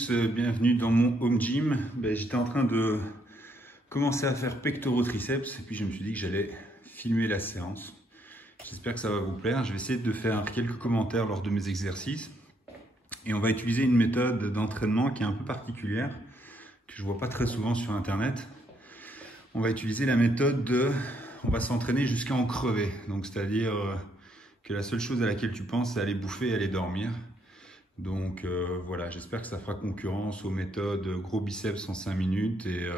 tous, bienvenue dans mon home gym. J'étais en train de commencer à faire pectoraux triceps et puis je me suis dit que j'allais filmer la séance. J'espère que ça va vous plaire. Je vais essayer de faire quelques commentaires lors de mes exercices et on va utiliser une méthode d'entraînement qui est un peu particulière, que je vois pas très souvent sur internet. On va utiliser la méthode on va s'entraîner jusqu'à en crever. Donc c'est-à-dire que la seule chose à laquelle tu penses, c'est aller bouffer et aller dormir. Donc voilà, j'espère que ça fera concurrence aux méthodes gros biceps en 5 minutes et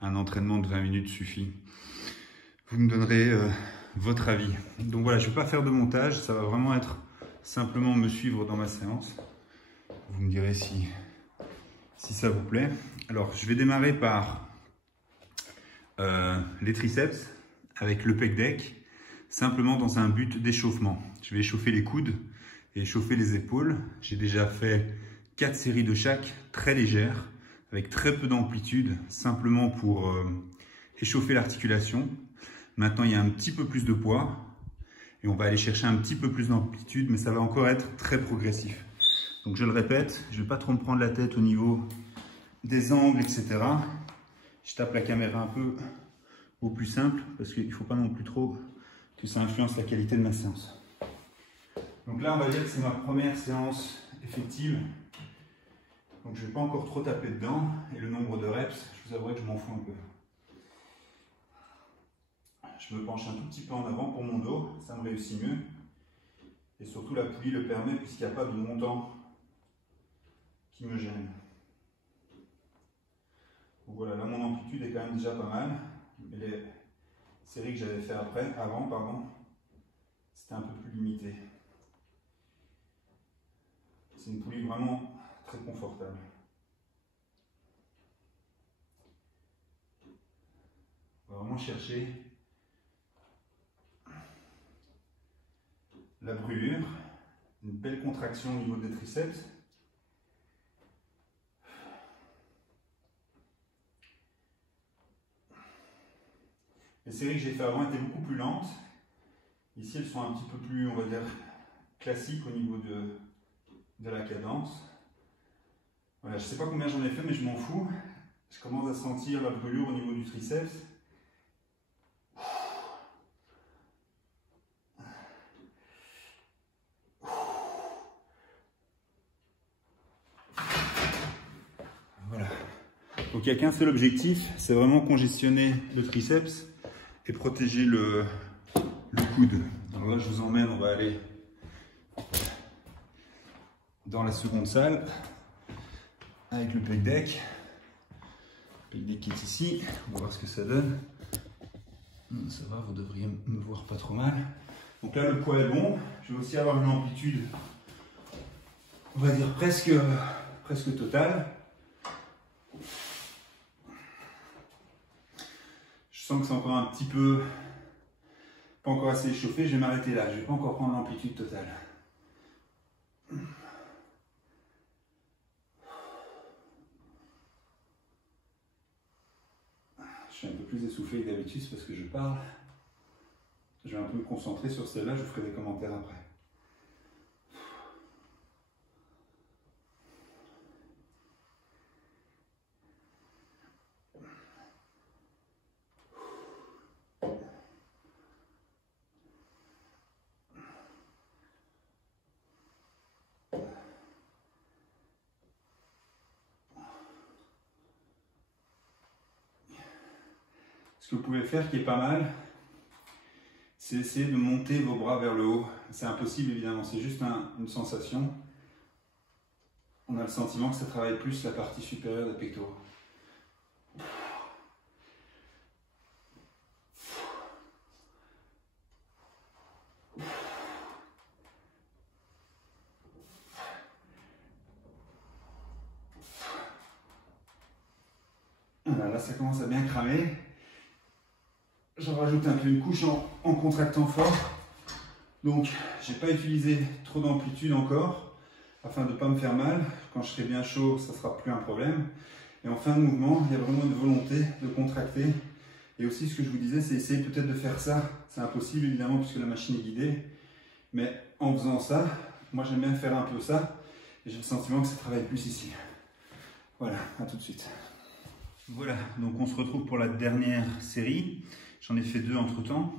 un entraînement de 20 minutes suffit. Vous me donnerez votre avis. Donc voilà, je ne vais pas faire de montage, ça va vraiment être simplement me suivre dans ma séance. Vous me direz si ça vous plaît. Alors, je vais démarrer par les triceps avec le pec deck, simplement dans un but d'échauffement. Je vais échauffer les coudes et échauffer les épaules. J'ai déjà fait 4 séries de chaque, très légères, avec très peu d'amplitude, simplement pour échauffer l'articulation. Maintenant, il y a un petit peu plus de poids et on va aller chercher un petit peu plus d'amplitude, mais ça va encore être très progressif. Donc je le répète, je ne vais pas trop me prendre la tête au niveau des angles, etc. Je tape la caméra un peu au plus simple, parce qu'il ne faut pas non plus trop que ça influence la qualité de ma séance. Donc là, on va dire que c'est ma première séance effective. Donc je ne vais pas encore trop taper dedans. Et le nombre de reps, je vous avouerai que je m'en fous un peu. Je me penche un tout petit peu en avant pour mon dos, ça me réussit mieux. Et surtout, la poulie le permet puisqu'il n'y a pas de montant qui me gêne. Donc voilà, là mon amplitude est quand même déjà pas mal. Mais les séries que j'avais fait avant, c'était un peu plus limité. C'est une poulie vraiment très confortable. On va vraiment chercher la brûlure, une belle contraction au niveau des triceps. Les séries que j'ai fait avant étaient beaucoup plus lentes. Ici, elles sont un petit peu plus, on va dire, classiques au niveau de la cadence. Voilà, je ne sais pas combien j'en ai fait, mais je m'en fous. Je commence à sentir la brûlure au niveau du triceps. Voilà. Donc il n'y a qu'un seul objectif, c'est vraiment congestionner le triceps et protéger le coude. Alors là, je vous emmène, on va aller dans la seconde salle avec le pec deck. Le pec deck qui est ici, on va voir ce que ça donne. Ça va, vous devriez me voir pas trop mal. Donc là, le poids est bon. Je vais aussi avoir une amplitude, on va dire presque totale. Je sens que c'est encore un petit peu, pas encore assez échauffé. Je vais m'arrêter là. Je ne vais pas encore prendre l'amplitude totale. Je suis un peu plus essoufflé que d'habitude parce que je parle. Je vais un peu me concentrer sur celle-là, je vous ferai des commentaires après. Ce que vous pouvez faire qui est pas mal, c'est essayer de monter vos bras vers le haut. C'est impossible évidemment, c'est juste une sensation. On a le sentiment que ça travaille plus la partie supérieure des pectoraux. Voilà, là ça commence à bien cramer. J'en rajoute un peu une couche en contractant fort. Donc, je n'ai pas utilisé trop d'amplitude encore, afin de ne pas me faire mal. Quand je serai bien chaud, ça ne sera plus un problème. Et en fin de mouvement, il y a vraiment une volonté de contracter. Et aussi, ce que je vous disais, c'est essayer peut-être de faire ça. C'est impossible, évidemment, puisque la machine est guidée. Mais en faisant ça, moi j'aime bien faire un peu ça. Et j'ai le sentiment que ça travaille plus ici. Voilà, à tout de suite. Voilà, donc on se retrouve pour la dernière série. J'en ai fait 2 entre temps,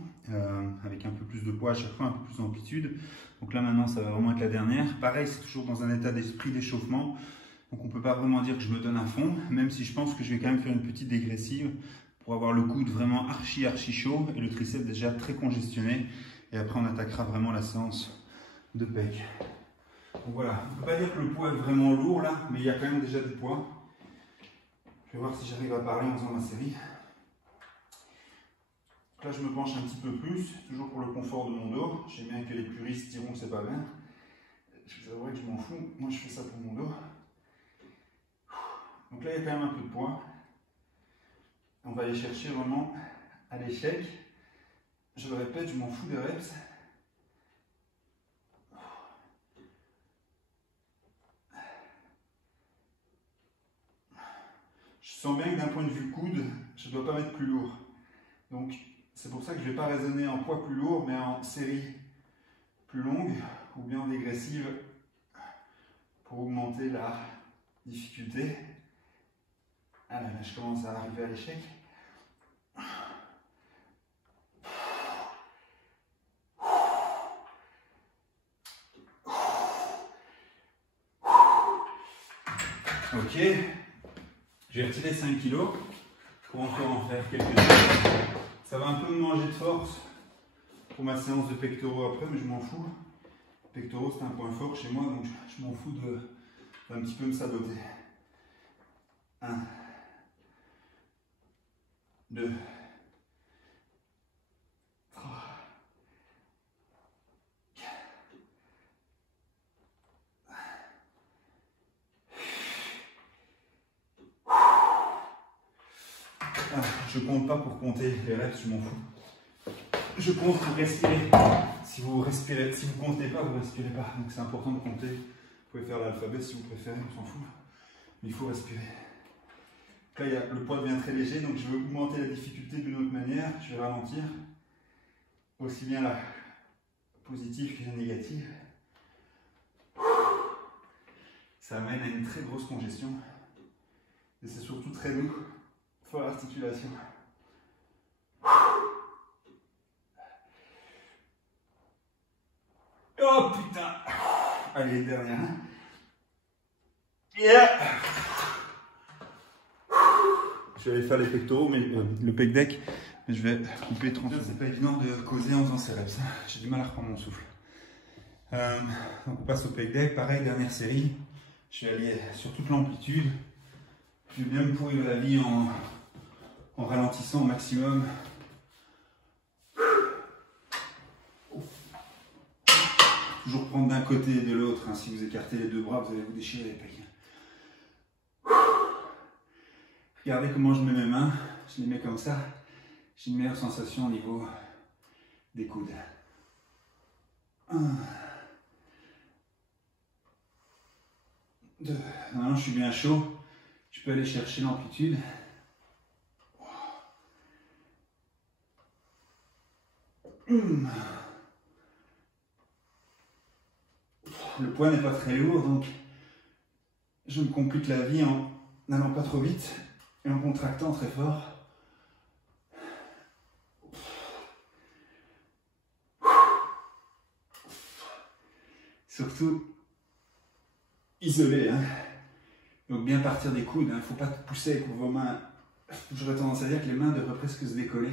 avec un peu plus de poids à chaque fois, un peu plus d'amplitude. Donc là maintenant, ça va vraiment être la dernière. Pareil, c'est toujours dans un état d'esprit d'échauffement. Donc on ne peut pas vraiment dire que je me donne à fond, même si je pense que je vais quand même faire une petite dégressive pour avoir le coude vraiment archi chaud et le triceps déjà très congestionné. Et après on attaquera vraiment la séance de pec. Donc voilà, on ne peut pas dire que le poids est vraiment lourd là, mais il y a quand même déjà du poids. Je vais voir si j'arrive à parler en faisant ma série. Donc là je me penche un petit peu plus, toujours pour le confort de mon dos. Je sais bien que les puristes diront que c'est pas bien. Je vous avouerai que je m'en fous, moi je fais ça pour mon dos. Donc là il y a quand même un peu de poids. On va aller chercher vraiment à l'échec. Je le répète, je m'en fous des reps. Je sens bien que d'un point de vue coude, je ne dois pas mettre plus lourd. Donc c'est pour ça que je ne vais pas raisonner en poids plus lourd, mais en série plus longue ou bien en dégressive pour augmenter la difficulté. Ah là, je commence à arriver à l'échec. Ok, j'ai retiré 5 kg pour encore en faire quelques-uns. Ça va un peu me manger de force pour ma séance de pectoraux après, mais je m'en fous. Pectoraux, c'est un point fort chez moi, donc je m'en fous d'un petit peu me saboter. 1, 2, 3, 4. Je compte pas pour compter les reps, je m'en fous. Je compte pour respirer. Si vous respirez, si vous comptez pas, vous respirez pas. Donc c'est important de compter. Vous pouvez faire l'alphabet si vous préférez, on s'en fout. Mais il faut respirer. Là, le poids devient très léger, donc je vais augmenter la difficulté d'une autre manière. Je vais ralentir. Aussi bien la positive que la négative. Ça amène à une très grosse congestion. Et c'est surtout très doux. Faut l'articulation. Oh putain! Allez, dernière. Yeah! Je vais aller faire les pectoraux, mais le pec deck, mais je vais couper 30 secondes. C'est pas évident de causer en faisant ces reps. J'ai du mal à reprendre mon souffle. Donc on passe au pec deck. Pareil, dernière série. Je vais aller sur toute l'amplitude. Je vais bien me pourrir la vie en ralentissant au maximum. Toujours prendre d'un côté et de l'autre. Hein. Si vous écartez les deux bras, vous allez vous déchirer les pecs. Regardez comment je mets mes mains. Je les mets comme ça. J'ai une meilleure sensation au niveau des coudes. 1, 2. Maintenant, je suis bien chaud. Je peux aller chercher l'amplitude. Le poids n'est pas très lourd, donc je me complique la vie en n'allant pas trop vite et en contractant très fort. Surtout isolé, hein. Donc bien partir des coudes, il ne faut pas pousser avec vos mains. J'aurais tendance à dire que les mains devraient presque se décoller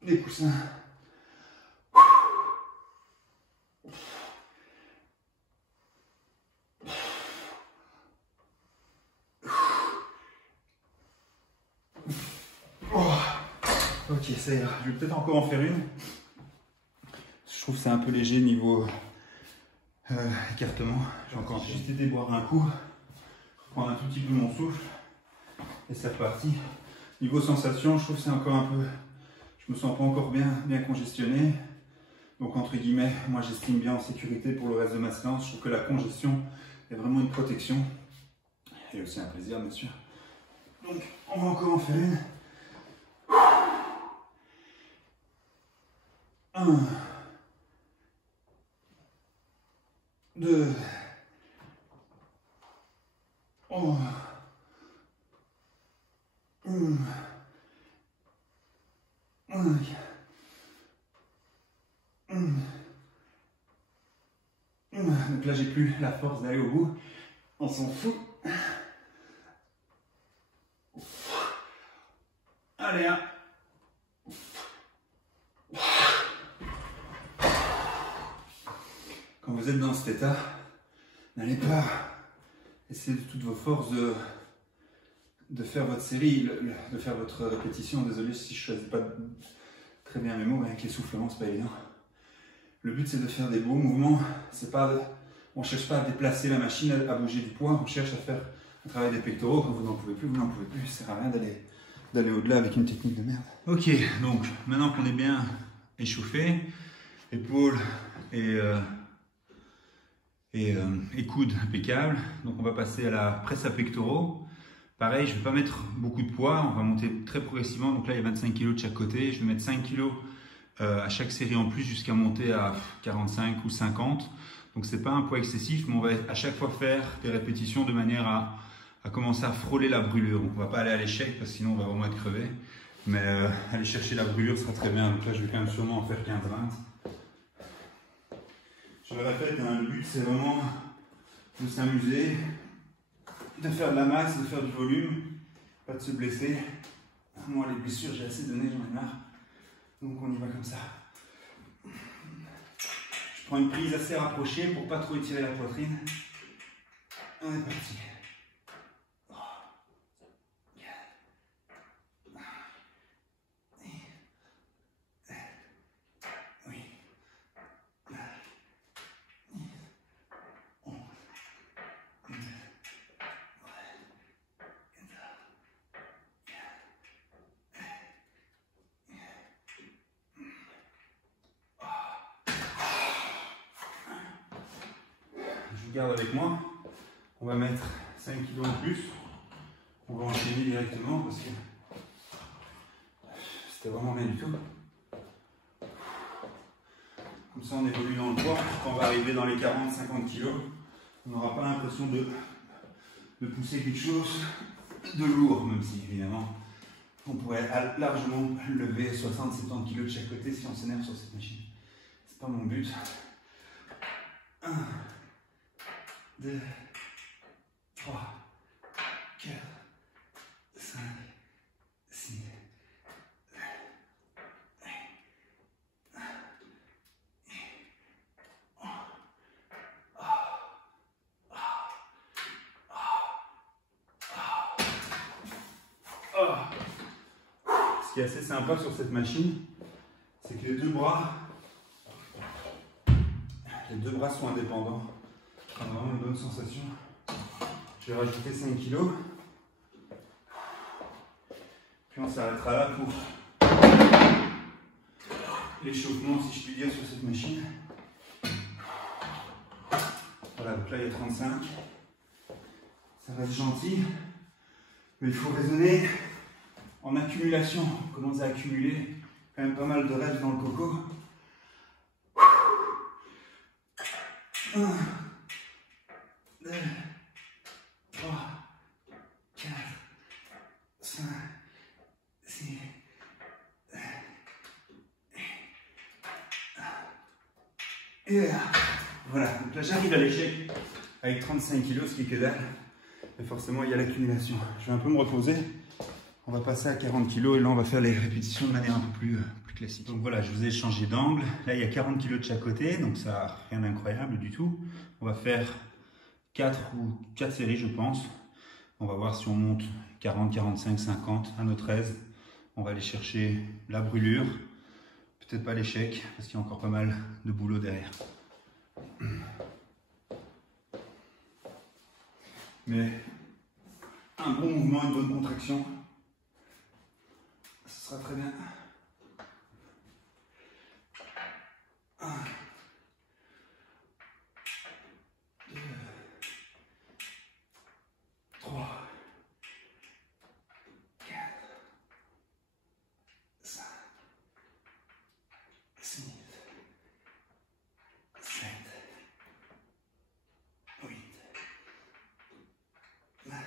des coussins. Ok, ça ira. Je vais peut-être encore en faire une. Je trouve que c'est un peu léger niveau écartement. J'ai encore juste été boire un coup, prendre un tout petit peu mon souffle et c'est reparti. Niveau sensation, je trouve que c'est encore un peu... Je me sens pas encore bien congestionné. Donc entre guillemets, moi j'estime bien en sécurité pour le reste de ma séance. Je trouve que la congestion est vraiment une protection. Et aussi un plaisir bien sûr. Donc on va encore en faire une. 1, 2, 3, Donc là, j'ai plus la force d'aller au bout. On s'en fout. Allez, hein. Quand vous êtes dans cet état, n'allez pas essayer de toutes vos forces de faire votre série, de faire votre répétition. Désolé si je ne choisis pas très bien mes mots, mais avec l'essoufflement, c'est pas évident. Le but, c'est de faire des beaux mouvements. On ne cherche pas à déplacer la machine, à bouger du poids. On cherche à faire un travail des pectoraux. Quand vous n'en pouvez plus, vous n'en pouvez plus. Ça ne sert à rien d'aller au-delà avec une technique de merde. Ok, donc maintenant qu'on est bien échauffé, épaules et coudes impeccables, donc on va passer à la presse à pectoraux. Pareil, je ne vais pas mettre beaucoup de poids, on va monter très progressivement. Donc là, il y a 25 kg de chaque côté. Je vais mettre 5 kg à chaque série en plus jusqu'à monter à 45 ou 50. Donc c'est pas un poids excessif, mais on va à chaque fois faire des répétitions de manière à commencer à frôler la brûlure. Donc on va pas aller à l'échec parce que sinon on va vraiment être crevé. Mais aller chercher la brûlure sera très bien. Donc là, je vais quand même sûrement en faire 15-20. Je le répète, hein, le but c'est vraiment de s'amuser, de faire de la masse, de faire du volume, pas de se blesser. Moi, les blessures, j'ai assez donné, j'en ai marre. Donc on y va comme ça. Je prends une prise assez rapprochée pour pas trop étirer la poitrine. On est parti. Garde avec moi, on va mettre 5 kg en plus, on va enchaîner directement parce que c'était vraiment rien du tout. Comme ça on évolue dans le poids, quand on va arriver dans les 40-50 kg, on n'aura pas l'impression de pousser quelque chose de lourd, même si évidemment on pourrait largement lever 60-70 kg de chaque côté si on s'énerve sur cette machine. C'est pas mon but. 1, 2, 3, 4, 5, 6, Ce qui est assez sympa sur cette machine, c'est que les deux bras sont indépendants. C'est vraiment une bonne sensation. Je vais rajouter 5 kg. Puis on s'arrêtera là pour l'échauffement, si je puis dire, sur cette machine. Voilà, donc là il y a 35. Ça reste gentil, mais il faut raisonner en accumulation. On commence à accumuler quand même pas mal de reps dans le coco. 1, 2, 3, 4, 5, 6, et voilà, donc là j'arrive à l'échec avec 35 kg, ce qui est que dalle. Et forcément il y a l'accumulation. Je vais un peu me reposer. On va passer à 40 kg et là on va faire les répétitions de manière un peu plus classique. Donc voilà, je vous ai changé d'angle. Là il y a 40 kg de chaque côté, donc ça n'a rien d'incroyable du tout. On va faire 4 séries je pense. On va voir si on monte 40, 45, 50 à notre aise. On va aller chercher la brûlure. Peut-être pas l'échec parce qu'il y a encore pas mal de boulot derrière. Mais un bon mouvement, une bonne contraction, ce sera très bien. 1, 2, 3, 4, 5, 6, 7, 8, 9,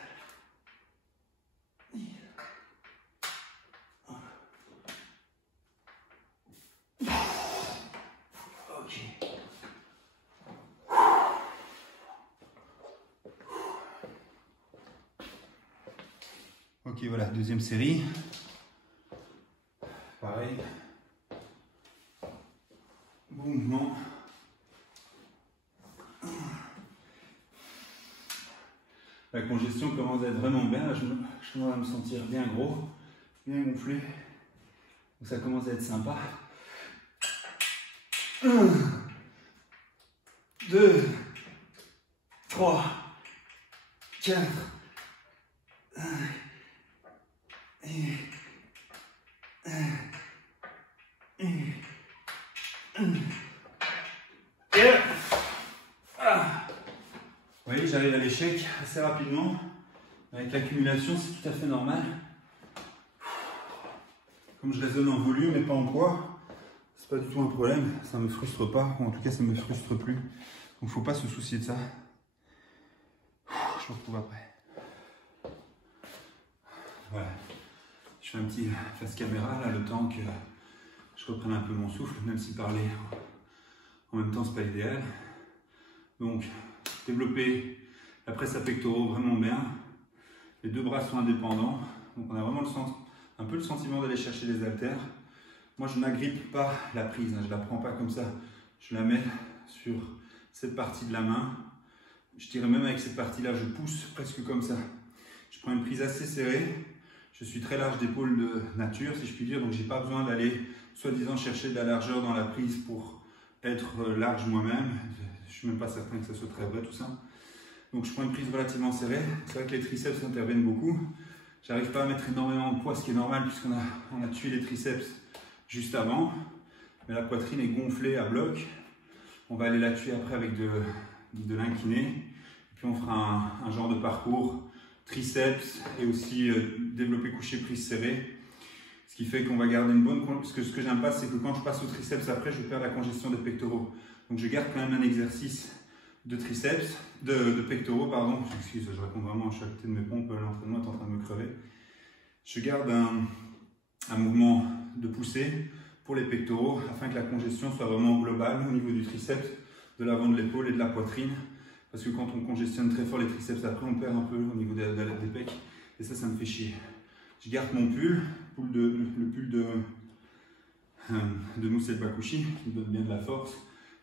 10, 1, Ok, voilà, deuxième série. Pareil. Bon mouvement. La congestion commence à être vraiment bien. Là, je commence à me sentir bien gros, bien gonflé. Donc ça commence à être sympa. 1, 2, 3, 4, 5, et 1. Vous voyez, j'arrive à l'échec assez rapidement. Avec l'accumulation, c'est tout à fait normal. Comme je raisonne en volume et pas en poids, c'est pas du tout un problème. Ça me frustre pas, ou en tout cas, ça me frustre plus. Donc, faut pas se soucier de ça. Je me retrouve après. Voilà. Je fais un petit face caméra là, le temps que je reprenne un peu mon souffle, même si parler en même temps, c'est pas idéal. Donc, développer la presse à pectoraux vraiment bien. Les deux bras sont indépendants. Donc on a vraiment un peu le sentiment d'aller chercher les haltères. Moi je n'agrippe pas la prise, je ne la prends pas comme ça. Je la mets sur cette partie de la main. Je dirais même avec cette partie-là, je pousse presque comme ça. Je prends une prise assez serrée. Je suis très large d'épaule de nature, si je puis dire. Donc j'ai pas besoin d'aller soi-disant chercher de la largeur dans la prise pour être large moi-même. Je ne suis même pas certain que ça soit très vrai tout ça. Donc je prends une prise relativement serrée. C'est vrai que les triceps interviennent beaucoup. J'arrive pas à mettre énormément de poids, ce qui est normal puisqu'on a tué les triceps juste avant. Mais la poitrine est gonflée à bloc. On va aller la tuer après avec de l'incliné. Puis on fera un genre de parcours triceps et aussi développer couché prise serrée. Ce qui fait qu'on va garder une bonne... Parce que ce que j'aime pas, c'est que quand je passe au triceps après, je perds la congestion des pectoraux. Donc je garde quand même un exercice de triceps, de pectoraux, pardon. Excuse, je réponds vraiment à chaque côté de mes pompes, l'entraînement est en train de me crever. Je garde un mouvement de poussée pour les pectoraux afin que la congestion soit vraiment globale au niveau du triceps, de l'avant de l'épaule et de la poitrine. Parce que quand on congestionne très fort les triceps après, on perd un peu au niveau des pecs et ça me fait chier. Je garde mon pull, le pull de Moussel Bakouchi qui me donne bien de la force.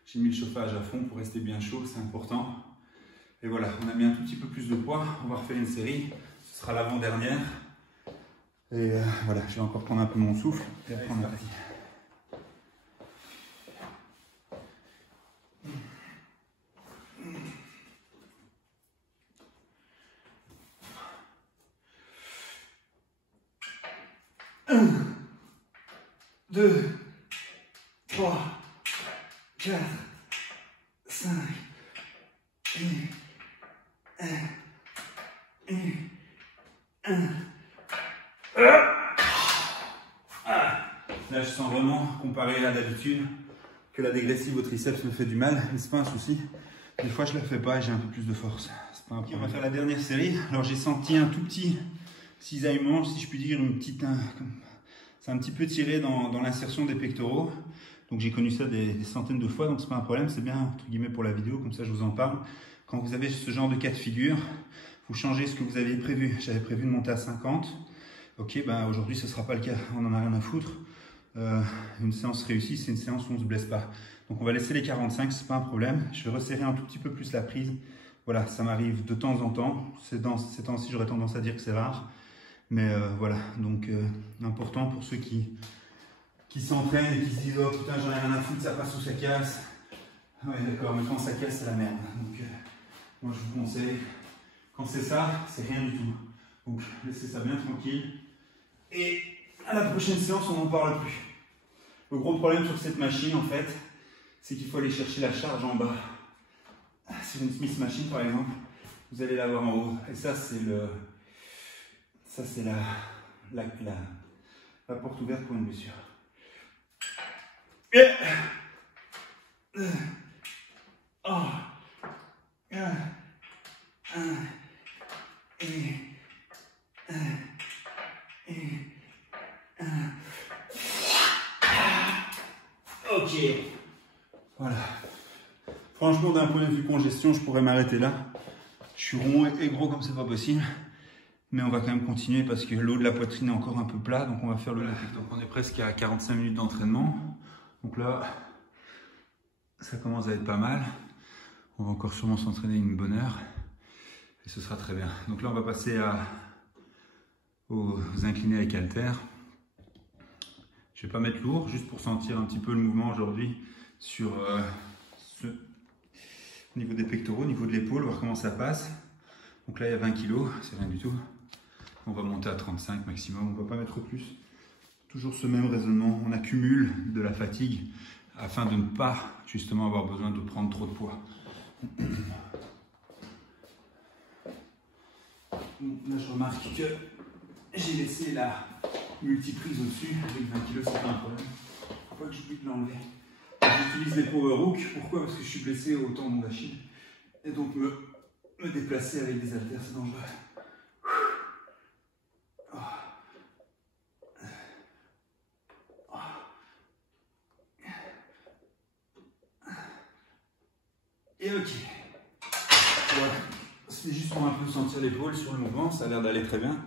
J'ai mis le chauffage à fond pour rester bien chaud, c'est important. Et voilà, on a mis un tout petit peu plus de poids. On va refaire une série. Ce sera l'avant-dernière. Et voilà, je vais encore prendre un peu mon souffle. Et après, on est parti. Un, 2, 3, 4, 5, et 1. Là, je sens vraiment, comparé à d'habitude, que la dégressive au triceps me fait du mal, mais c'est pas un souci. Des fois, je la fais pas et j'ai un peu plus de force. C'est pas un problème. On va faire la dernière série. Alors, j'ai senti un tout petit cisaillement, si je puis dire, c'est un petit peu tiré dans l'insertion des pectoraux. Donc j'ai connu ça des centaines de fois, donc c'est pas un problème, c'est bien entre guillemets pour la vidéo, comme ça je vous en parle. Quand vous avez ce genre de cas de figure, vous changez ce que vous aviez prévu. J'avais prévu de monter à 50. Ok, bah aujourd'hui ce sera pas le cas, on en a rien à foutre. Une séance réussie, c'est une séance où on se blesse pas. Donc on va laisser les 45, c'est pas un problème. Je vais resserrer un tout petit peu plus la prise. Voilà, ça m'arrive de temps en temps. Ces temps-ci, j'aurais tendance à dire que c'est rare. Mais voilà, donc important pour ceux qui s'entraînent et qui se disent oh putain j'en ai rien à foutre, ça passe ou ça casse. Ouais d'accord, mais quand ça casse c'est la merde. Donc moi je vous conseille, quand c'est ça, c'est rien du tout. Donc laissez ça bien tranquille. Et à la prochaine séance on n'en parle plus. Le gros problème sur cette machine en fait, c'est qu'il faut aller chercher la charge en bas. Sur une Smith Machine par exemple, vous allez l'avoir en haut. Et ça c'est la porte ouverte pour une blessure. Ok. Voilà. Franchement, d'un point de vue congestion, je pourrais m'arrêter là. Je suis rond et gros comme c'est pas possible. Mais on va quand même continuer parce que l'eau de la poitrine est encore un peu plat, donc on va faire le lactique. Donc on est presque à 45 minutes d'entraînement. Donc là, ça commence à être pas mal. On va encore sûrement s'entraîner une bonne heure. Et ce sera très bien. Donc là, on va passer aux inclinés avec haltères. Je ne vais pas mettre lourd, juste pour sentir un petit peu le mouvement aujourd'hui sur au niveau des pectoraux, au niveau de l'épaule, voir comment ça passe. Donc là, il y a 20 kg, c'est rien du tout. On va monter à 35 maximum, on ne va pas mettre plus. Toujours ce même raisonnement, on accumule de la fatigue afin de ne pas justement avoir besoin de prendre trop de poids. Là, je remarque que j'ai laissé la multiprise au-dessus. Avec 20 kg, c'est pas un problème. Faut pas que j'oublie de l'enlever. J'utilise les power hooks. Pourquoi? Parce que je suis blessé au tendon d'Achille. Et donc, me déplacer avec des haltères, c'est dangereux. Et ok. Voilà. C'était juste pour un peu sentir l'épaule sur le mouvement. Ça a l'air d'aller très bien.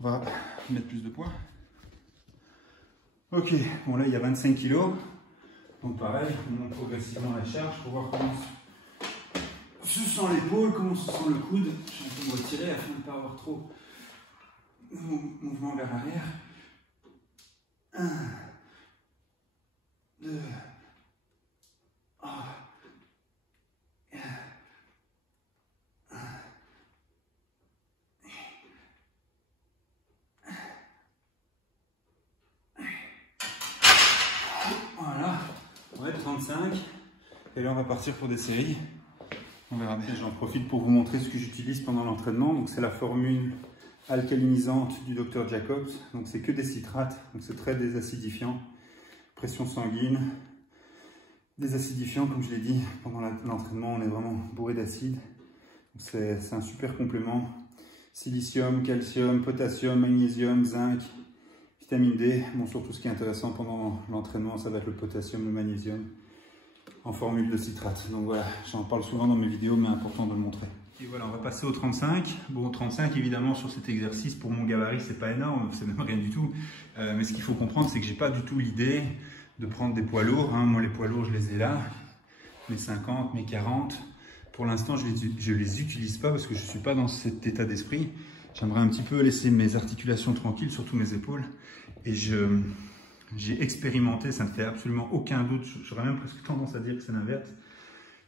On va mettre plus de poids. Ok. Bon, là, il y a 25 kg. Donc, pareil, on monte progressivement la charge pour voir comment se sent l'épaule, comment se sent le coude. Je suis un peu me retirer afin de ne pas avoir trop de mouvement vers l'arrière. 1, 2, voilà, on va être 35 et là on va partir pour des séries. On verra bien. J'en profite pour vous montrer ce que j'utilise pendant l'entraînement. Donc c'est la formule alcalinisante du Dr Jacobs. Donc c'est que des citrates, donc c'est très désacidifiant. Pression sanguine, désacidifiant comme je l'ai dit. Pendant l'entraînement on est vraiment bourré d'acide. C'est un super complément. Silicium, calcium, potassium, magnésium, zinc, vitamine D. Bon, surtout ce qui est intéressant pendant l'entraînement, ça va être le potassium, le magnésium, en formule de citrate. Donc voilà, j'en parle souvent dans mes vidéos, mais important de le montrer. Et voilà, on va passer au 35. Bon, 35, évidemment, sur cet exercice, pour mon gabarit, c'est pas énorme, c'est même rien du tout. Mais ce qu'il faut comprendre, c'est que j'ai pas du tout l'idée de prendre des poids lourds. Hein. Moi, les poids lourds, je les ai là, mes 50, mes 40. Pour l'instant, je les utilise pas parce que je suis pas dans cet état d'esprit. J'aimerais un petit peu laisser mes articulations tranquilles, surtout mes épaules. Et j'ai expérimenté, ça ne fait absolument aucun doute. J'aurais même presque tendance à dire que c'est l'inverse.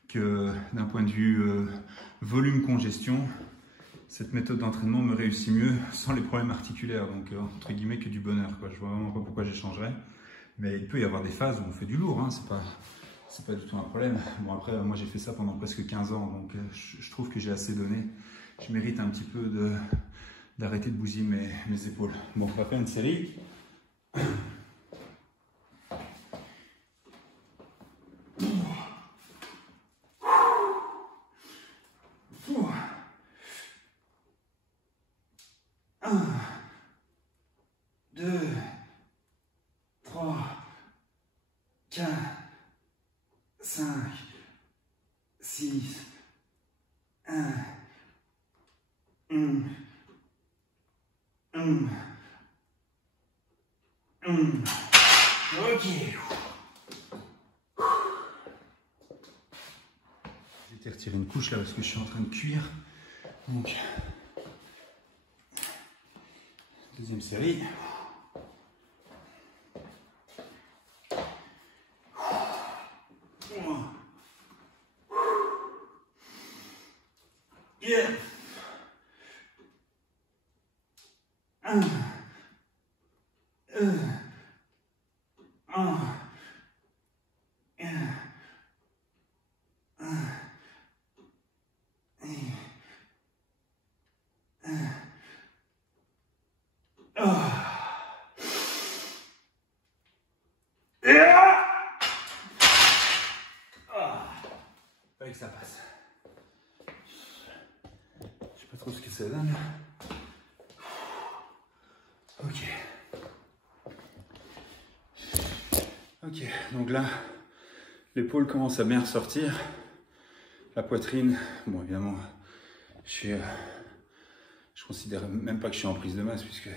Que d'un point de vue volume-congestion, cette méthode d'entraînement me réussit mieux sans les problèmes articulaires. Donc, entre guillemets, que du bonheur, quoi. Je vois vraiment pas pourquoi j'échangerais. Mais il peut y avoir des phases où on fait du lourd, hein. C'est pas du tout un problème. Bon, après, moi, j'ai fait ça pendant presque 15 ans, donc je trouve que j'ai assez donné. Je mérite un petit peu d'arrêter de bousiller mes épaules. Bon, on va faire une série. Ok. J'ai été retirer une couche là parce que je suis en train de cuire. Donc, deuxième série. Yeah. 1, 2, 1, 1. Fallait que ça passe. Je sais pas trop ce que ça donne. Ok. Ok, donc là, l'épaule commence à bien ressortir. La poitrine, bon évidemment, je Je considère même pas que je suis en prise de masse puisque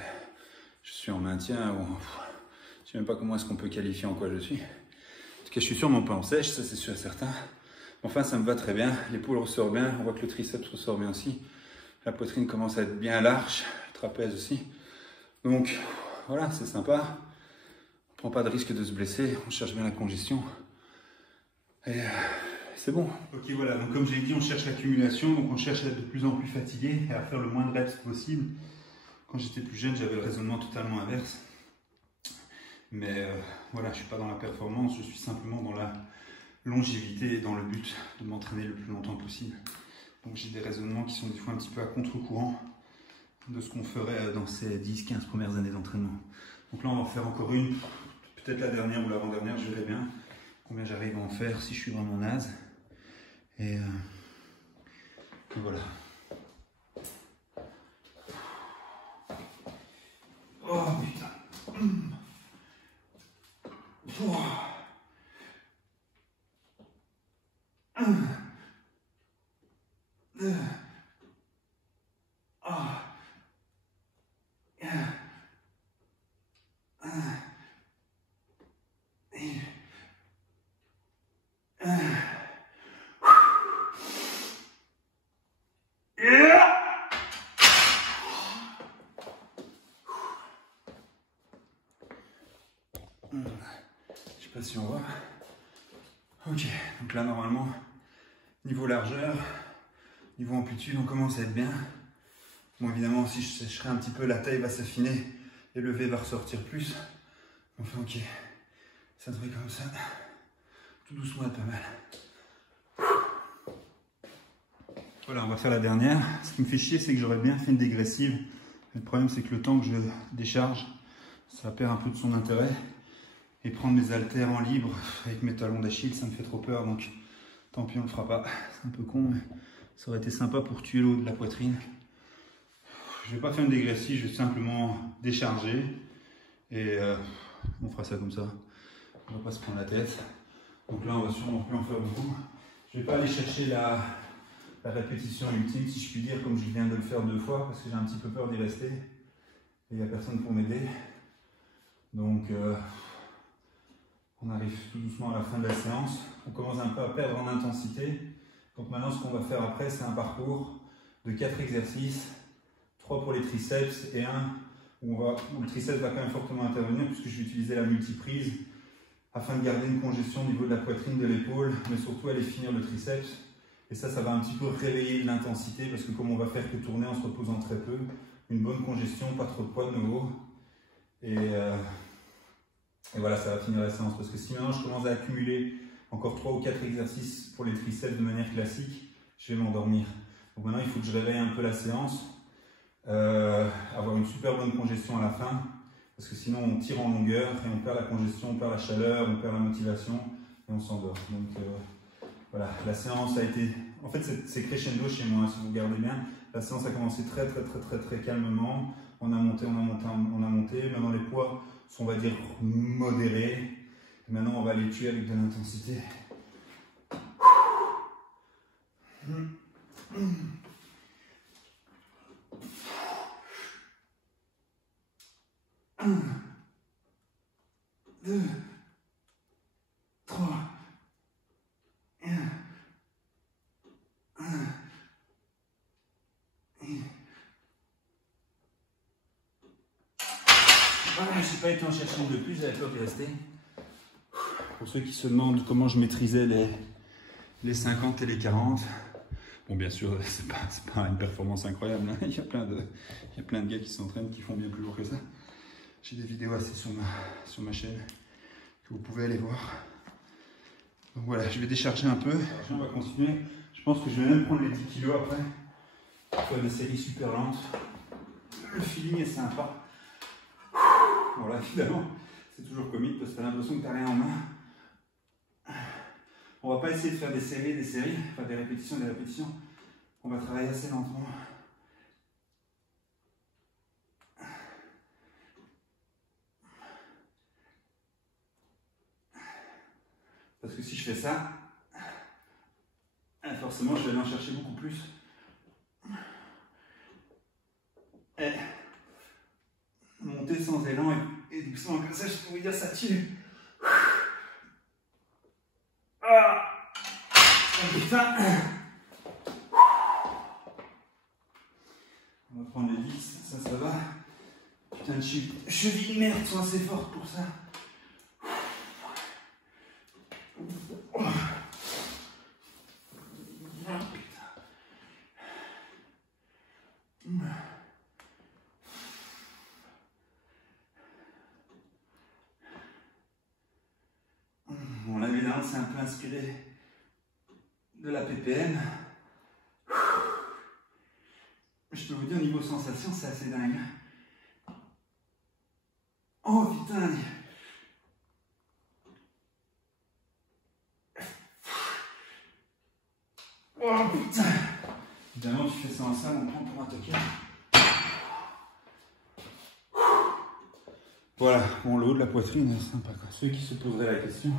je suis en maintien. Ou, je sais même pas comment est-ce qu'on peut qualifier en quoi je suis. En tout cas, je suis sûrement pas en sèche, ça c'est sûr et certain. Enfin, ça me va très bien. L'épaule ressort bien. On voit que le triceps ressort bien aussi. La poitrine commence à être bien large. Le trapèze aussi. Donc, voilà, c'est sympa. On prend pas de risque de se blesser. On cherche bien la congestion. Et c'est bon. Ok, voilà. Donc, comme j'ai dit, on cherche l'accumulation. Donc, on cherche à être de plus en plus fatigué et à faire le moins de reps possible. Quand j'étais plus jeune, j'avais le raisonnement totalement inverse. Mais voilà, je suis pas dans la performance. Je suis simplement dans la longévité et dans le but de m'entraîner le plus longtemps possible. Donc j'ai des raisonnements qui sont des fois un petit peu à contre-courant de ce qu'on ferait dans ces 10-15 premières années d'entraînement. Donc là on va en faire encore une, peut-être la dernière ou l'avant-dernière, je verrai bien combien j'arrive à en faire si je suis vraiment naze. Et voilà. Oh putain. Oh. Je sais pas si on voit. Ok, donc là normalement, niveau largeur, niveau amplitude, on commence à être bien. Bon évidemment, si je sécherai un petit peu, la taille va s'affiner et le V va ressortir plus. Enfin ok, ça devrait comme ça, tout doucement être pas mal. Voilà, on va faire la dernière. Ce qui me fait chier, c'est que j'aurais bien fait une dégressive. Le problème, c'est que le temps que je décharge, ça perd un peu de son intérêt. Et prendre mes haltères en libre avec mes talons d'Achille, ça me fait trop peur. Donc tant pis, on le fera pas. C'est un peu con, mais ça aurait été sympa pour tuer l'eau de la poitrine. Je vais pas faire une dégressive, je vais simplement décharger. Et on fera ça comme ça. On va pas se prendre la tête. Donc là, on va sûrement plus en faire beaucoup. Je vais pas aller chercher la répétition ultime, si je puis dire, comme je viens de le faire 2 fois, parce que j'ai un petit peu peur d'y rester. Et il n'y a personne pour m'aider. Donc, on arrive tout doucement à la fin de la séance. On commence un peu à perdre en intensité. Donc maintenant, ce qu'on va faire après, c'est un parcours de 4 exercices. 3 pour les triceps et 1 où le triceps va quand même fortement intervenir, puisque je vais utiliser la multiprise afin de garder une congestion au niveau de la poitrine, de l'épaule, mais surtout aller finir le triceps. Et ça va un petit peu réveiller l'intensité, parce que comme on va faire que tourner en se reposant très peu, une bonne congestion, pas trop de poids de nouveau. Et voilà, ça va finir la séance. Parce que si maintenant je commence à accumuler encore 3 ou 4 exercices pour les triceps de manière classique, je vais m'endormir. Donc maintenant, il faut que je réveille un peu la séance, avoir une super bonne congestion à la fin, parce que sinon on tire en longueur et on perd la congestion, on perd la chaleur, on perd la motivation et on s'endort. Donc voilà, la séance a été... En fait, c'est crescendo chez moi, si vous regardez bien. La séance a commencé très calmement. On a monté. Maintenant, les poids sont, on va dire, modérés. Et maintenant, on va les tuer avec de l'intensité. 1, 2, 3, 1, 1, et... Voilà, je n'ai pas été en chercher une de plus, j'avais peur d'y rester. Pour ceux qui se demandent comment je maîtrisais les 50 et les 40, bon bien sûr, c'est pas une performance incroyable, hein. Il y a plein de gars qui s'entraînent, qui font bien plus lourd que ça. J'ai des vidéos assez sur ma chaîne que vous pouvez aller voir. Donc voilà, je vais décharger un peu. On va continuer. Je pense que je vais même prendre les 10 kg après. Pour faire des séries super lentes. Le feeling est sympa. Bon là, évidemment, c'est toujours comique parce que tu as l'impression que tu n'as rien en main. On va pas essayer de faire des séries, enfin des répétitions. On va travailler assez lentement. Parce que si je fais ça, forcément je vais aller en chercher beaucoup plus. Et monter sans élan et doucement comme ça, je peux vous dire, ça tue. Ah, putain. On va prendre les 10, ça va. Putain de cheville, merde, sont assez fortes pour ça. Bon, là évidemment c'est un peu inspiré de la PPM. Je peux vous dire, niveau sensation, c'est assez dingue. Oh putain! Oh putain! Évidemment, tu fais ça en salle, on prend pour un toquet. Voilà, bon, le haut de la poitrine, c'est sympa quoi. Ceux qui se poseraient la question.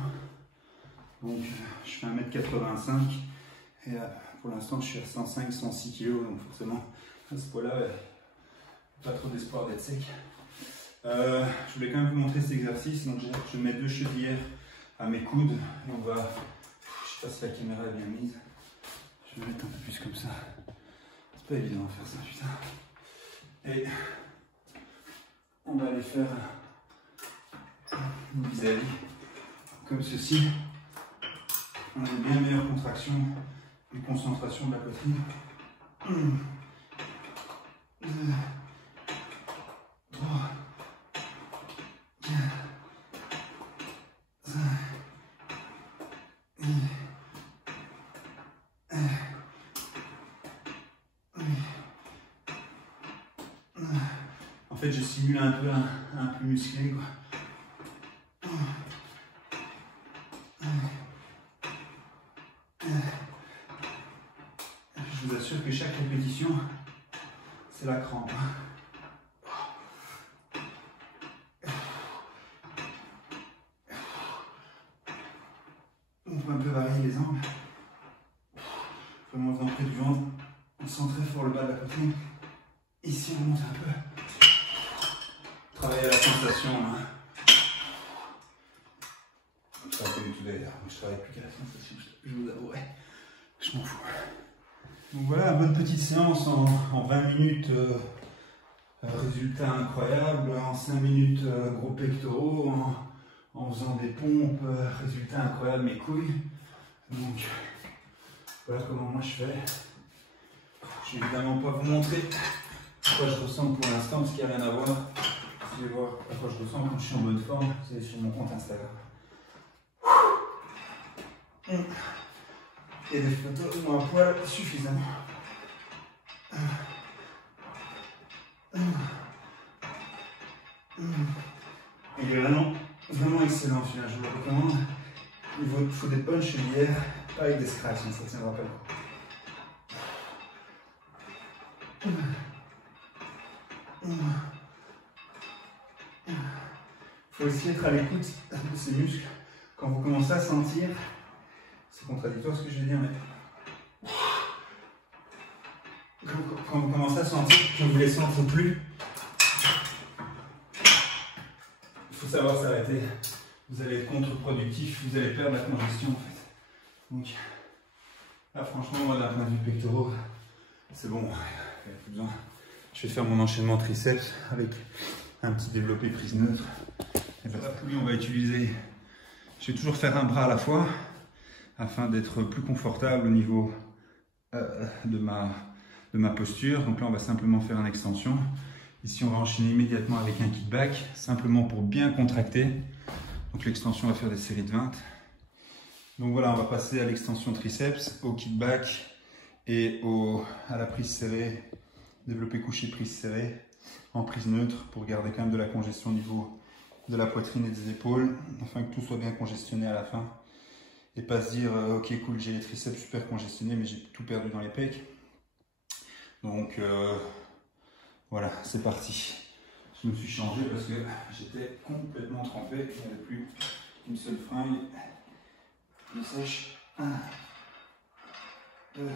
Donc, je fais 1m85 et pour l'instant, je suis à 105-106 kg, donc forcément, à ce poids-là, pas trop d'espoir d'être sec. Je voulais quand même vous montrer cet exercice. Donc, je mets 2 chevillères à mes coudes et on va. Je sais pas si la caméra est bien mise. Je vais mettre un peu plus comme ça. C'est pas évident de faire ça, putain. Et on va aller faire une vis-à-vis comme ceci. On a une bien meilleure contraction et concentration de la poitrine. 1, 2, 3, 4, 5, 6, 7, 8. En fait, je simule un peu un peu musclé, quoi. Je vous assure que chaque répétition, c'est la crampe. On peut un peu varier les angles. Vraiment en faisant près du ventre, on sent très fort le bas de la poitrine. Ici, on monte un peu. Travailler à la sensation. Je travaille pas du tout d'ailleurs. Je travaille plus qu'à la sensation, je vous avouerai. Je m'en fous. Donc voilà, bonne petite séance en 20 minutes. Résultat incroyable. En 5 minutes, gros pectoraux. En faisant des pompes, résultat incroyable, mes couilles. Donc voilà comment moi je fais. Je vais évidemment pas vous montrer à quoi je ressemble pour l'instant parce qu'il n'y a rien à voir. Vous allez voir à quoi je ressemble quand je suis en bonne forme. Vous allez sur mon compte Instagram. Et des photos de moi à poil suffisamment. Il est vraiment excellent celui-là, je vous le recommande. Il faut des bonnes chevillères, pas avec des scratchs, ça ne tiendra pas le coup. Il faut aussi être à l'écoute de ces muscles. Quand vous commencez à sentir, c'est contradictoire ce que je vais dire, mais quand vous commencez à sentir que vous ne les sentez plus, il faut savoir s'arrêter. Vous allez être contre-productif, vous allez perdre la congestion en fait. Donc là franchement, moi d'un point de vue pectoraux, c'est bon, il n'y a plus besoin. Je vais faire mon enchaînement triceps avec un petit développé prise neutre. Et pour la poulie, on va utiliser, je vais toujours faire un bras à la fois afin d'être plus confortable au niveau de ma posture. Donc là, on va simplement faire une extension. Ici, on va enchaîner immédiatement avec un kickback, simplement pour bien contracter. Donc l'extension va faire des séries de 20. Donc voilà, on va passer à l'extension triceps, au kickback et à la prise serrée, développé couché, prise serrée, en prise neutre pour garder quand même de la congestion au niveau de la poitrine et des épaules, afin que tout soit bien congestionné à la fin. Et pas se dire, ok cool, j'ai les triceps super congestionnés, mais j'ai tout perdu dans les pecs. Donc voilà, c'est parti. Je me suis changé parce que j'étais complètement trempé, il n'y avait plus une seule fringue. Je sèche. 1, 2,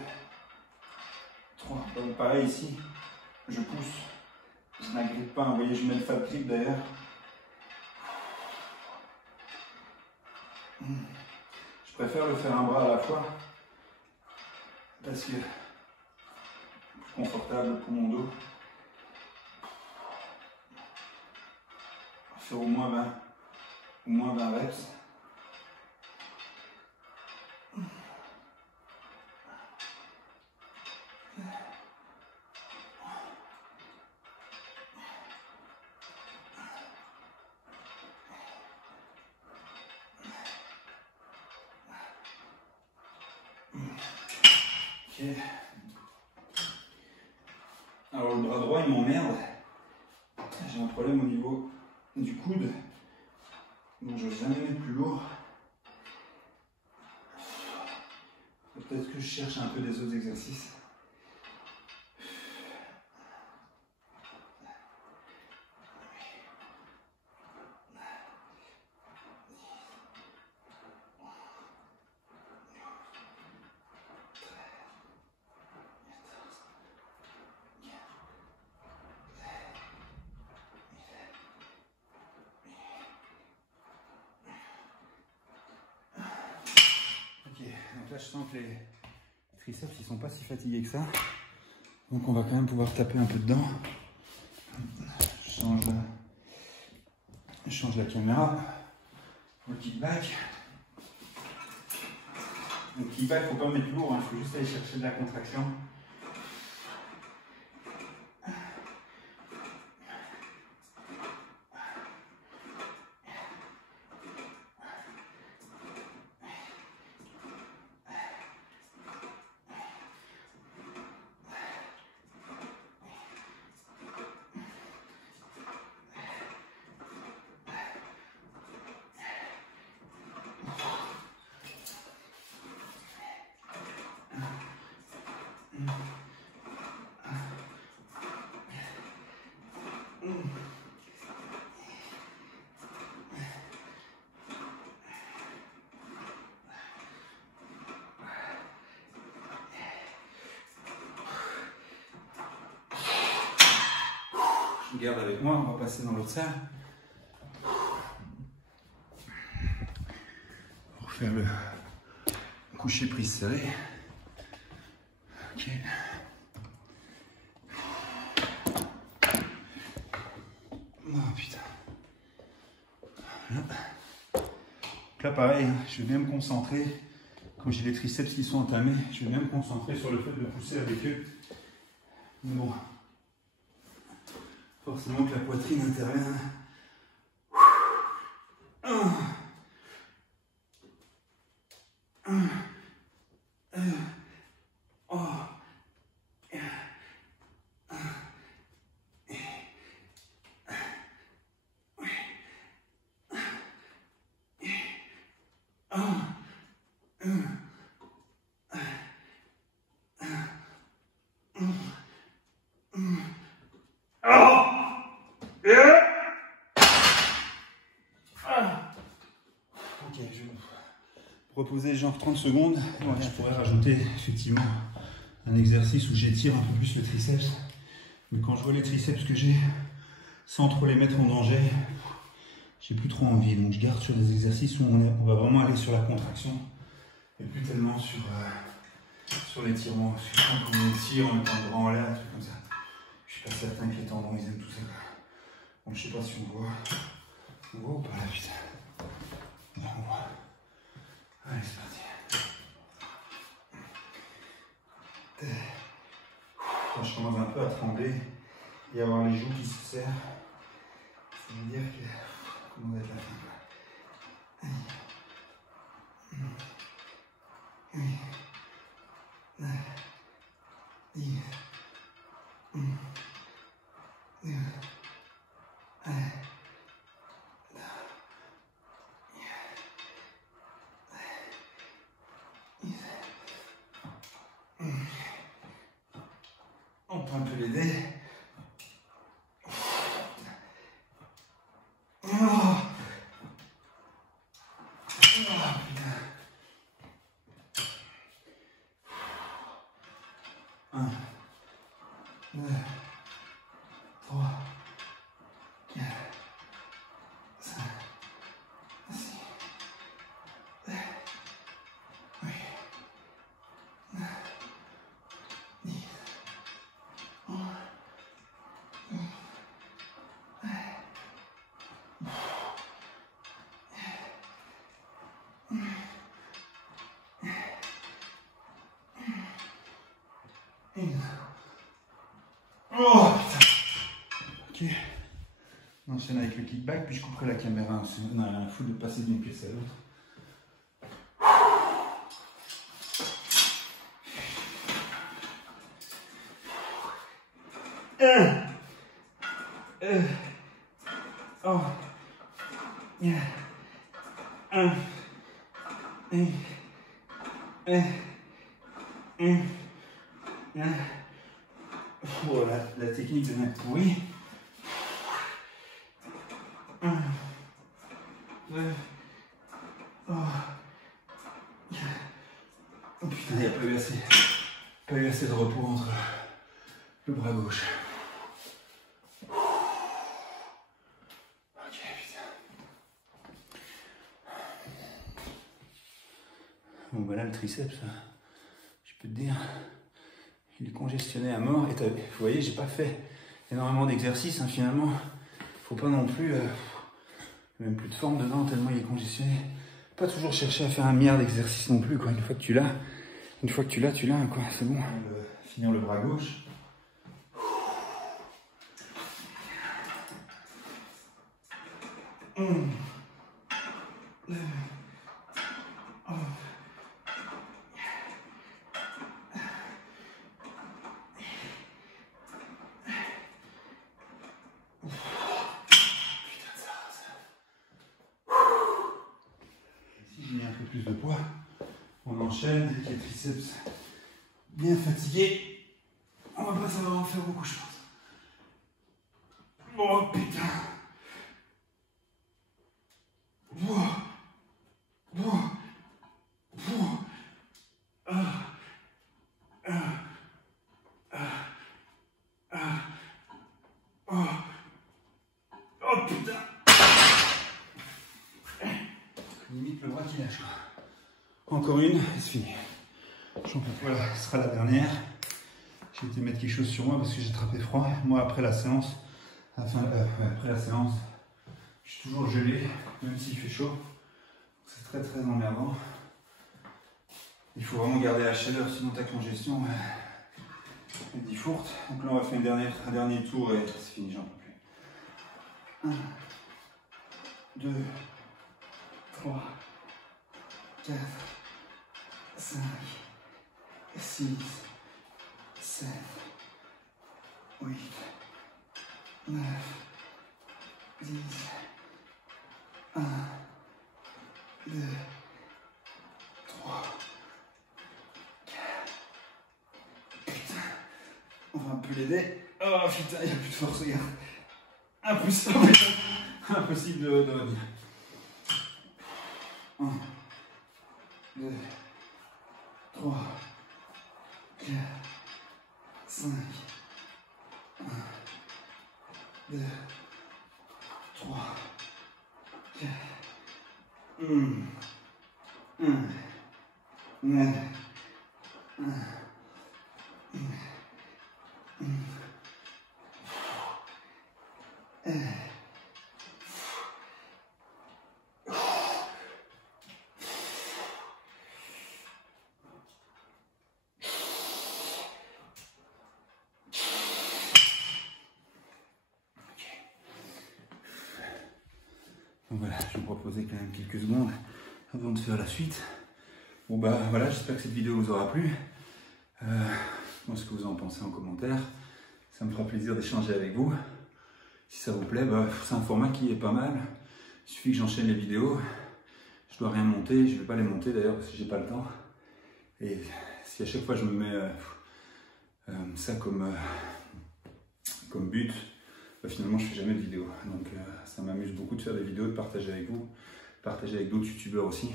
3. Donc pareil ici, je pousse Je n'agrippe pas, vous voyez, je mets le fat grip d'ailleurs. Je préfère le faire un bras à la fois parce que c'est plus confortable pour mon dos. Faire au moins 20 reps. Ok. Alors le bras droit il m'emmerde. J'ai un problème au niveau du coude. Donc je ne vais jamais mettre plus lourd. Peut-être que je cherche un peu des autres exercices. Donc là je sens que les triceps ils sont pas si fatigués que ça. Donc on va quand même pouvoir taper un peu dedans. Je change la caméra. Le kickback. Le kickback, faut pas mettre lourd, il faut juste aller chercher de la contraction. Garde avec moi, on va passer dans l'autre salle. Pour faire le coucher prise serrée. Ok. Oh putain. Là. Donc là pareil, je vais bien me concentrer. Quand j'ai les triceps qui sont entamés, je vais bien me concentrer sur le fait de pousser avec eux. Mais bon. Forcément que la poitrine intervient. Ok, je vais reposer genre 30 secondes. Ouais, je pourrais rajouter effectivement un exercice où j'étire un peu plus le triceps. Mais quand je vois les triceps que j'ai, sans trop les mettre en danger, j'ai plus trop envie. Donc je garde sur des exercices où on va vraiment aller sur la contraction et plus tellement sur l'étirement. Parce que quand on étire, on met le bras en l'air, un truc comme ça. Je suis pas certain que les tendons ils aiment tout ça. Donc je sais pas si on voit. On voit ou pas là, putain. On voit. Allez, c'est parti. Quand je commence un peu à trembler et à avoir les joues qui se serrent, ça veut dire que comment va être la fin. On peut un peu l'aider. Un, deux, trois. Oh putain. Ok. On enchaîne avec le kickback, puis je couperai la caméra. On a rien à foutre de passer d'une pièce à l'autre. Oh. Yeah. Oh, la technique de mettre pourri. Oh putain, il n'y a pas eu assez de repos entre le bras gauche. Ok, putain. Bon, bah là, le triceps, je peux te dire, il est congestionné à mort. Et vous voyez, j'ai pas fait énormément d'exercices, hein, finalement. Faut pas non plus, même plus de forme dedans, tellement il est congestionné. Pas toujours chercher à faire un milliard d'exercices non plus, quoi. Une fois que tu l'as, tu l'as, quoi. C'est bon. Finir le bras gauche. Plus de poids, on enchaîne avec les triceps bien fatigués, on va pas savoir en faire beaucoup, je pense. Oh putain. Oh putain. Limite le bras qui lâche. Encore une, et c'est fini. Voilà, ce sera la dernière. J'ai été mettre quelque chose sur moi parce que j'ai attrapé froid. Moi, après la séance, je suis toujours gelé, même s'il fait chaud. C'est très très emmerdant. Il faut vraiment garder la chaleur, sinon ta congestion elle dit fourte. Donc là, on va faire un dernier tour et c'est fini, j'en peux plus. 1, 2, 3, 4, 5, 6, 7, 8, 9, 10, 1, 2, 3, 4. Putain, on va un peu l'aider. Oh putain, il n'y a plus de force, regarde. Impossible de revenir. 1, 2, 3, 4, 5, 1, 2, 3, 4, Donc voilà, je vais vous proposer quand même quelques secondes avant de faire la suite. Bon bah voilà, j'espère que cette vidéo vous aura plu. Dites-moi ce que vous en pensez en commentaire. Ça me fera plaisir d'échanger avec vous. Si ça vous plaît, bah, c'est un format qui est pas mal. Il suffit que j'enchaîne les vidéos. Je dois rien monter, je ne vais pas les monter d'ailleurs parce que j'ai pas le temps. Et si à chaque fois je me mets ça comme but, bah, finalement je fais jamais de vidéo. Donc ça m'amuse beaucoup de faire des vidéos, de partager avec vous, partager avec d'autres youtubeurs aussi.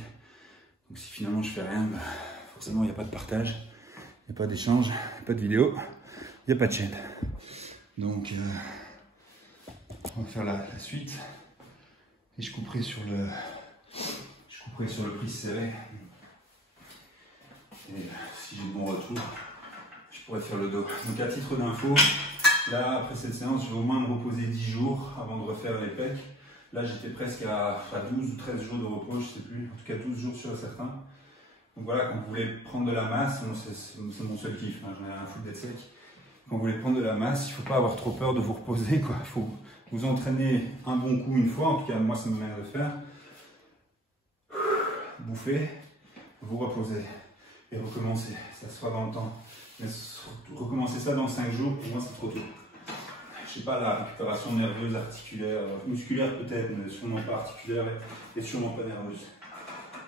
Donc si finalement je fais rien, bah, forcément il n'y a pas de partage, il n'y a pas d'échange, il n'y a pas de vidéo, il n'y a pas de chaîne. Donc on va faire la suite. Et je couperai sur le prise serré. Et si j'ai bon retour, je pourrais faire le dos. Donc à titre d'info, là après cette séance, je vais au moins me reposer 10 jours avant de refaire les pecs. Là j'étais presque à 12 ou 13 jours de repos, je sais plus, en tout cas 12 jours sur certains. Donc voilà, quand vous voulez prendre de la masse, c'est mon seul kiff, hein, j'en ai rien à foutre d'être sec. Quand vous voulez prendre de la masse, il ne faut pas avoir trop peur de vous reposer, quoi. Il faut vous entraîner un bon coup une fois, en tout cas moi ça me mène à le faire. Bouffer, vous reposez et recommencer, ça se fera dans le temps. Mais recommencer ça dans 5 jours, pour moi c'est trop tôt. Je sais pas, la récupération nerveuse, articulaire, musculaire peut-être, mais sûrement pas articulaire et sûrement pas nerveuse.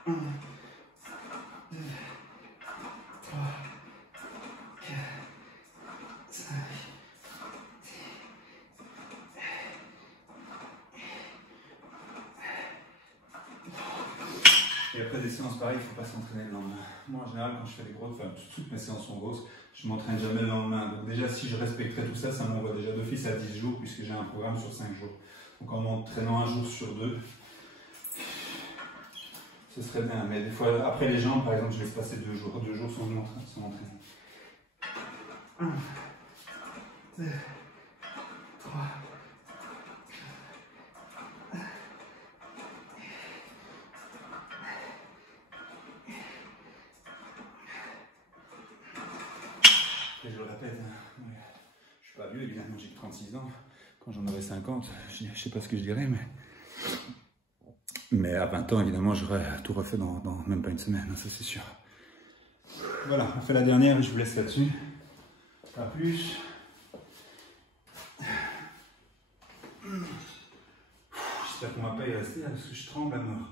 1, 2, 3, 4, 5, 6. Et après des séances pareilles, il ne faut pas s'entraîner le lendemain. Moi en général, quand je fais des grosses, enfin toutes mes séances sont grosses, je ne m'entraîne jamais le lendemain. Donc déjà, si je respecterais tout ça, ça m'envoie déjà d'office à 10 jours, puisque j'ai un programme sur 5 jours. Donc en m'entraînant un jour sur 2, ce serait bien. Mais des fois, après les jambes, par exemple, je laisse passer 2 jours sans m'entraîner. 1, 2, 3. Et je le répète, hein, je suis pas vieux, évidemment, j'ai que 36 ans. Quand j'en aurai 50, je ne sais pas ce que je dirais, mais à 20 ans, évidemment, j'aurais tout refait dans même pas une semaine, hein, ça c'est sûr. Voilà, on fait la dernière et je vous laisse là-dessus. Pas plus. J'espère qu'on va pas y rester là, parce que je tremble à mort.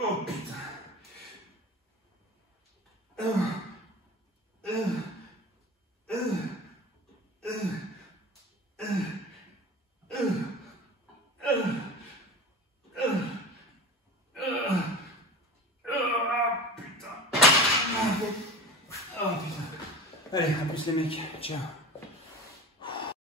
Oh putain. Allez, à plus les mecs, ciao.